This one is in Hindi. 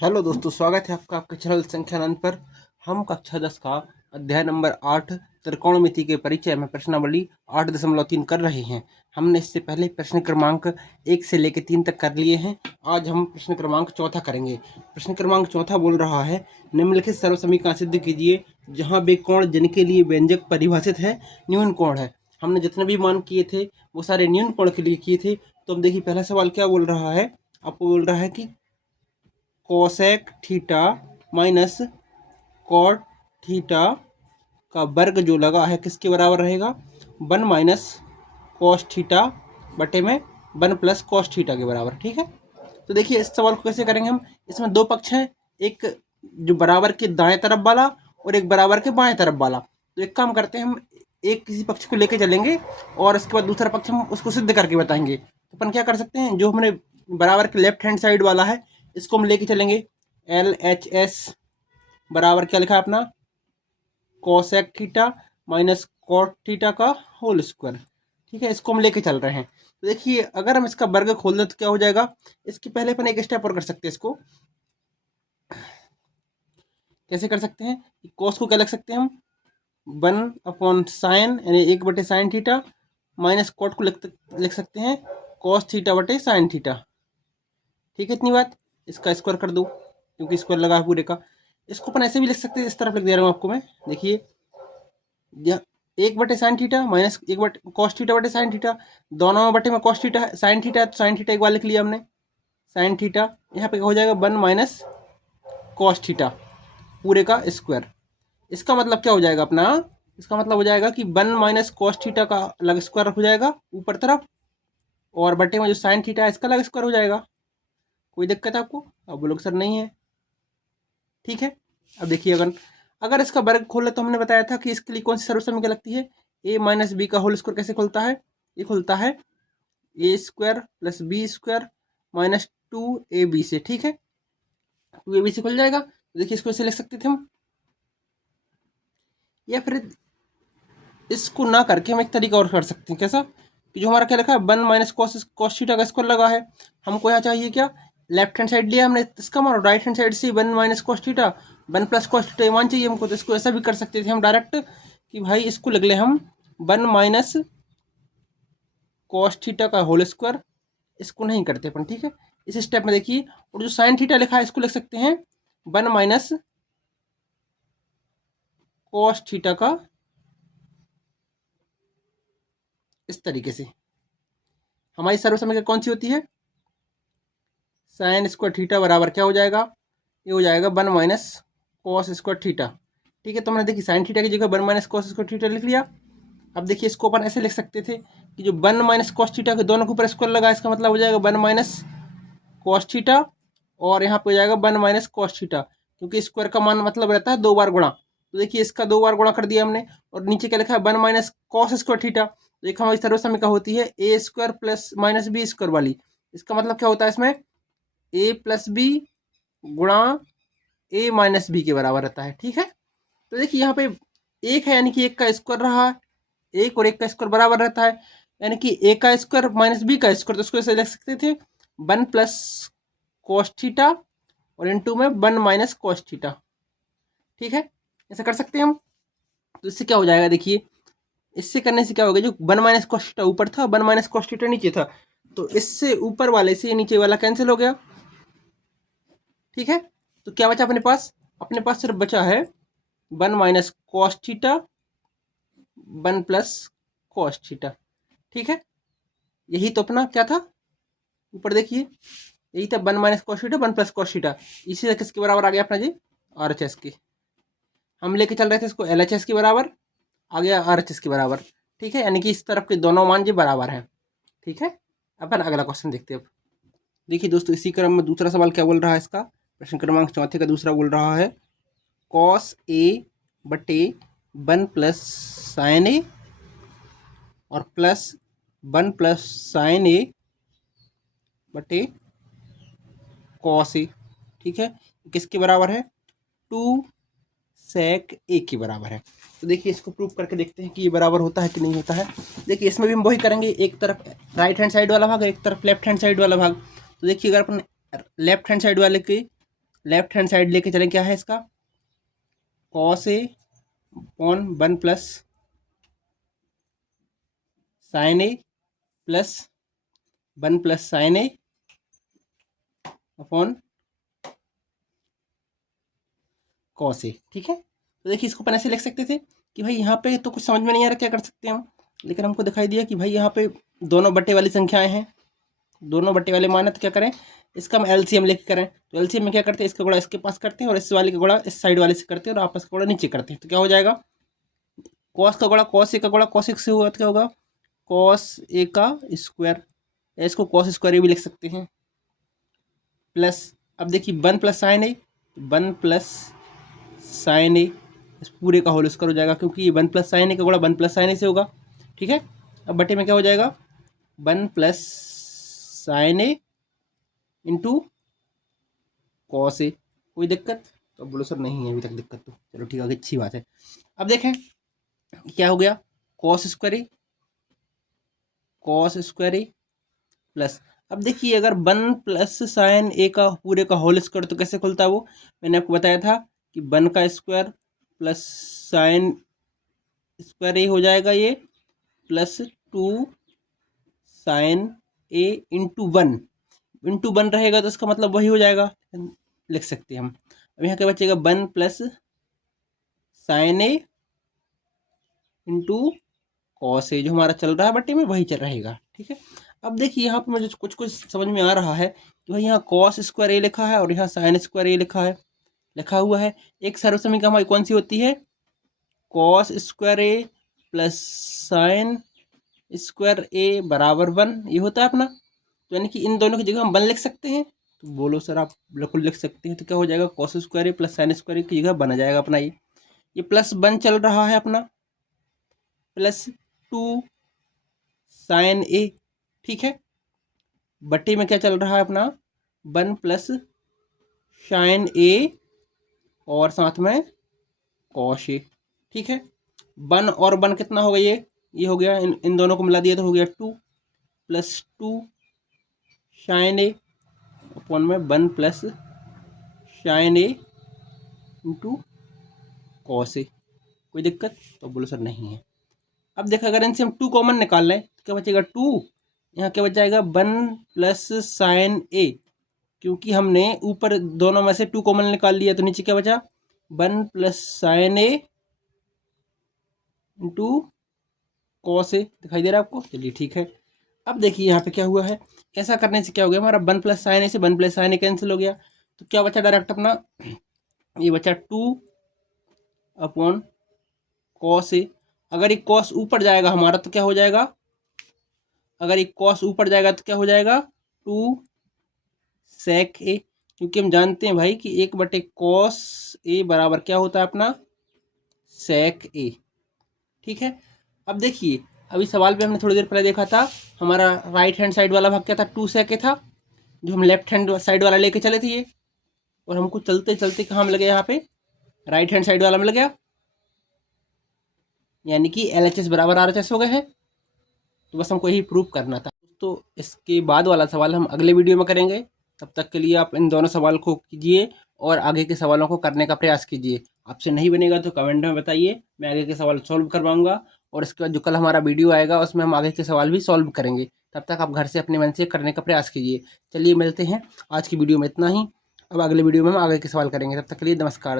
हेलो दोस्तों, स्वागत है आपका आपके चैनल संख्या 9 पर। हम कक्षा 10 का अध्याय नंबर 8 त्रिकोणमिति के परिचय में प्रश्नावली 8.3 कर रहे हैं। हमने इससे पहले प्रश्न क्रमांक 1 से लेकर 3 तक कर लिए हैं। आज हम प्रश्न क्रमांक चौथा करेंगे। प्रश्न क्रमांक चौथा बोल रहा है, निम्नलिखित सर्वसमीकरण सिद्ध कीजिए जहाँ वे कोण जिनके लिए व्यंजक परिभाषित है न्यून कोण है। हमने जितने भी मान किए थे वो सारे न्यून कोण के लिए किए थे। तो अब देखिए, पहला सवाल क्या बोल रहा है, आपको बोल रहा है कि cosec theta minus cot theta का वर्ग जो लगा है किसके बराबर रहेगा, 1 माइनस कॉस थीटा बटे में 1 प्लस कॉस थीटा के बराबर। ठीक है, तो देखिए इस सवाल को कैसे करेंगे हम। इसमें दो पक्ष हैं, एक जो बराबर के दाएं तरफ वाला और एक बराबर के बाएं तरफ वाला। तो एक काम करते हैं, हम एक किसी पक्ष को लेके चलेंगे और उसके बाद दूसरा पक्ष हम उसको सिद्ध करके बताएंगे। तो अपन क्या कर सकते हैं, जो हमने बराबर के लेफ्ट हैंड साइड वाला है इसको हम लेके चलेंगे। LHS बराबर क्या लिखा है अपना, cosec theta minus cot theta का होल स्क्वायर। ठीक है, इसको हम लेके चल रहे हैं। तो देखिए, अगर हम इसका वर्ग खोल दें तो क्या हो जाएगा। इसके पहले अपन एक स्टेप और कर सकते हैं। इसको कैसे कर सकते हैं, कॉस को क्या लिख सकते हैं हम, 1/साइन यानी 1/साइन थीटा माइनस कॉट को लिख सकते हैं कॉस थीटा बटे साइन थीटा। ठीक है, इतनी बात। इसका स्क्वायर कर दो क्योंकि स्क्वायर लगा है पूरे का। इसको अपन ऐसे भी लिख सकते हैं, इस तरफ लिख दे रहा हूँ आपको मैं। देखिए, यह 1/साइन थीटा माइनस 1 कॉस थीटा बटे साइन थीटा, दोनों में बटे में कॉस थीटा है, साइन थीटा है तो साइन थीटा एक बार लिख लिया हमने, साइन थीटा। यहाँ पे हो जाएगा 1 माइनस कॉस थीटा पूरे का स्क्वायर। इसका मतलब क्या हो जाएगा अपना, इसका मतलब हो जाएगा कि 1 माइनस कॉस थीटा का अलग स्क्वायर हो जाएगा ऊपर तरफ, और बटे में जो साइन थीटा है इसका अलग स्क्वायर हो जाएगा। कोई दिक्कत है आपको? अब बोलोगे सर नहीं है। ठीक है, अब देखिए, अगर अगर इसका वर्ग खोले तो हमने बताया था कि इसके लिए कौन सी सर्वसमीकरण लगती है, a माइनस बी का होल स्क्वायर कैसे खुलता है, ये खुलता है a square plus b square minus 2ab से। ठीक है, 2ab से खुल जाएगा। तो देखिए, इसको ऐसे लिख सकते थे हम, या फिर इसको ना करके हम एक तरीका और कर सकते हैं। कैसा कि जो हमारा क्या लिखा है, 1 माइनस कॉस थीटा का स्क्वायर लगा है, हमको यहाँ चाहिए क्या, लेफ्ट हैंड साइड लिया हमने इसका मान, राइट हैंड साइड से 1 minus cos theta 1 plus cos theta मान चाहिए हमको। तो इसको ऐसा भी कर सकते थे हम डायरेक्ट कि भाई इसको लिख ले हम 1 माइनस कॉस थीटा का होल स्क्वायर। इसको नहीं करते अपन। ठीक है, इस स्टेप में देखिए, और जो साइन थीटा लिखा है इसको लिख सकते हैं 1 माइनस कॉस थीटा का, इस तरीके से। हमारी सर्वसमीकरण कौन सी होती है, साइन स्क्वायर थीटा बराबर क्या हो जाएगा, ये हो जाएगा 1 माइनस कॉस स्क्वायर थीटा। ठीक है, तो हमने देखिए साइन थीटा की जगह 1 माइनस कॉस स्क्वायर थीटा लिख लिया। अब देखिए, इसको अपन ऐसे लिख सकते थे कि जो 1 माइनस कॉस थीटा के दोनों के ऊपर स्क्वायर लगा, इसका मतलब हो जाएगा 1 माइनस कॉस थीटा, और यहाँ पे हो जाएगा 1 माइनस कॉस थीटा, क्योंकि स्क्वायर का मान मतलब रहता है 2 बार गुणा। तो देखिए, इसका 2 बार गुणा कर दिया हमने, और नीचे क्या लिखा है 1 माइनस कॉस स्क्वायर थीटा। तो एक हमारी सर्वसमीकरण होती है a square plus minus b square वाली। इसका मतलब क्या होता है, इसमें ए प्लस बी गुणा ए माइनस बी के बराबर रहता है। ठीक है, तो देखिए यहाँ पे एक है यानी कि एक का स्क्वायर रहा है, एक और एक का स्क्वायर बराबर रहता है, यानी कि ए का स्क्वायर माइनस बी का स्क्वायर। तो इसको ऐसे लिख सकते थे 1 प्लस कॉस थीटा और इनटू में 1 माइनस कॉस थीटा। ठीक है, ऐसा कर सकते हैं हम। तो इससे क्या हो जाएगा, देखिए इससे करने से क्या होगा, जो 1 माइनस कॉस थीटा ऊपर था 1 माइनस कॉस थीटा नीचे था, तो इससे ऊपर वाले से नीचे वाला कैंसिल हो गया। ठीक है, तो क्या बचा अपने पास सिर्फ बचा है 1 minus cos theta 1 plus cos theta. ठीक है, यही तो अपना क्या था, ऊपर देखिए यही था 1 minus cos theta 1 plus cos theta. इसी से किसके बराबर आ गया अपना जी, RHS के। हम लेके चल रहे थे इसको LHS के बराबर, आ गया RHS के बराबर। ठीक है, यानी कि इस तरफ के दोनों मान जी बराबर हैं। ठीक है, अपन अगला क्वेश्चन देखते हैं अब। देखिए दोस्तों, इसी क्रम में दूसरा सवाल क्या बोल रहा है, इसका प्रश्न क्रमांक चौथे का दूसरा बोल रहा है, कॉस ए बटे 1 प्लस साइन ए और प्लस 1 प्लस साइन ए बटे कॉस ए। ठीक है, किसके बराबर है, 2 सेक ए के बराबर है। तो देखिए, इसको प्रूव करके देखते हैं कि ये बराबर होता है कि नहीं होता है। देखिए, इसमें भी हम वही करेंगे, एक तरफ राइट हैंड साइड वाला भाग, एक तरफ लेफ्ट हैंड साइड वाला भाग। तो देखिए, अगर अपन लेफ्ट हैंड साइड वाले के लेफ्ट हैंड साइड लेके चलें, क्या है इसका, cos A upon 1 plus sign A plus 1 plus sign A upon cos A. ठीक है, तो देखिए इसको अपन ऐसे लिख सकते थे कि भाई यहाँ पे तो कुछ समझ में नहीं आ रहा क्या कर सकते हैं हम, लेकिन हमको दिखाई दिया कि भाई यहाँ पे दोनों बट्टे वाली संख्याएं हैं, दोनों बट्टे वाले मान है, तो क्या करें, इसका हम एलसीएम लेके करें। तो एलसीएम में क्या करते हैं, इसका गुणा इसके पास करते हैं और इस वाले का गुणा इस साइड वाले से करते हैं और आपस का गुणा नीचे करते हैं। तो क्या हो जाएगा, कॉस का गुणा कॉस ए का गुणा कॉस एक्स से होगा, तो क्या होगा, कॉस ए का स्क्वायर, इसको कॉस स्क्वायर ए भी लिख सकते हैं, प्लस अब देखिए 1 प्लस साइन ए, 1 प्लस साइन ए इस पूरे का होल स्क्वायर हो जाएगा, क्योंकि ये 1 प्लस साइन ए का गुणा 1 प्लस साइन ए से होगा। ठीक है, अब बटे में क्या हो जाएगा, 1 plus sign A into cos A. कोई दिक्कत, तो बोलो सर नहीं है अभी तक दिक्कत, तो चलो ठीक है, अच्छी बात है। अब देखें क्या हो गया, कॉस स्क्वायर ए, कॉस स्क्वायर ए प्लस, अब देखिए अगर 1 प्लस साइन ए का पूरे का होल स्क्वायर तो कैसे खुलता है वो, मैंने आपको बताया था कि 1 का स्क्वायर प्लस साइन स्क्वायर ए हो जाएगा ये, प्लस 2 साइन ए इंटू 1 रहेगा, तो इसका मतलब वही हो जाएगा, लिख सकते हैं हम। अब यहाँ क्या बचेगा, 1 plus sign A into cos A, जो हमारा चल रहा है बट्टे में वही चल रहेगा। ठीक है, अब देखिए यहाँ पे मुझे कुछ कुछ समझ में आ रहा है कि भाई यहाँ कॉस स्क्वायर ए लिखा है और यहाँ साइन स्क्वायर ए लिखा हुआ है। एक सर्वसमीकरण हमारी कौन सी होती है, कॉस स्क्वायर ए प्लस साइन स्क्वायर ए बराबर 1, ये होता है अपना। तो यानी कि इन दोनों की जगह हम 1 लिख सकते हैं, तो बोलो सर आप बिल्कुल लिख सकते हैं। तो क्या हो जाएगा, कॉस स्क्वायर ए प्लस साइन स्क्वायर ए की जगह बन जाएगा अपना ये प्लस 1 चल रहा है अपना, प्लस 2 साइन ए। ठीक है, बट्टे में क्या चल रहा है अपना, 1 प्लस साइन ए और साथ में कॉस ए। ठीक है, 1 और 1 कितना हो गया, ये हो गया, इन दोनों को मिला दिया तो हो गया 2 प्लस 2 साइन ए अपॉन में 1 plus sign A into cos A. कोई दिक्कत, तो बोलो सर नहीं है। अब देखो अगर इनसे हम 2 कॉमन निकाल लें तो क्या बचेगा, 2, यहाँ क्या बच जाएगा 1 प्लस साइन ए, क्योंकि हमने ऊपर दोनों में से 2 कॉमन निकाल लिया, तो नीचे क्या बचा, 1 plus sign A into cos A. दिखाई दे रहा है आपको, चलिए ठीक है। अब देखिए यहाँ पे क्या हुआ है, ऐसा करने से क्या हो गया, हमारा 1 प्लस साइन ए से 1 प्लस साइन ए कैंसिल हो गया, तो क्या बचा डायरेक्ट अपना, ये बचा 2 अपॉन कॉस ए। अगर ये कॉस ऊपर जाएगा हमारा तो क्या हो जाएगा, अगर ये कॉस ऊपर जाएगा तो क्या हो जाएगा, 2 सेक ए, क्योंकि हम जानते हैं भाई कि 1/कॉस ए बराबर क्या होता है अपना, सेक ए। ठीक है, अब देखिए अभी सवाल पे हमने थोड़ी देर पहले देखा था, हमारा राइट हैंड साइड वाला भाग क्या था, 2 सेक ए था, जो हम लेफ्ट हैंड साइड वाला लेके चले थे ये, और हमको चलते चलते कहाँ मिल गया, यहाँ पे राइट हैंड साइड वाला मिल गया, यानी कि LHS बराबर RHS हो गए हैं। तो बस हमको यही प्रूव करना था। तो इसके बाद वाला सवाल हम अगले वीडियो में करेंगे, तब तक के लिए आप इन दोनों सवाल को कीजिए और आगे के सवालों को करने का प्रयास कीजिए। आपसे नहीं बनेगा तो कमेंट में बताइए, मैं आगे के सवाल सॉल्व करवाऊंगा, और इसके बाद जो कल हमारा वीडियो आएगा उसमें हम आगे के सवाल भी सॉल्व करेंगे। तब तक आप घर से अपने मन से करने का प्रयास कीजिए। चलिए मिलते हैं, आज की वीडियो में इतना ही, अब अगले वीडियो में हम आगे के सवाल करेंगे। तब तक के लिए नमस्कार।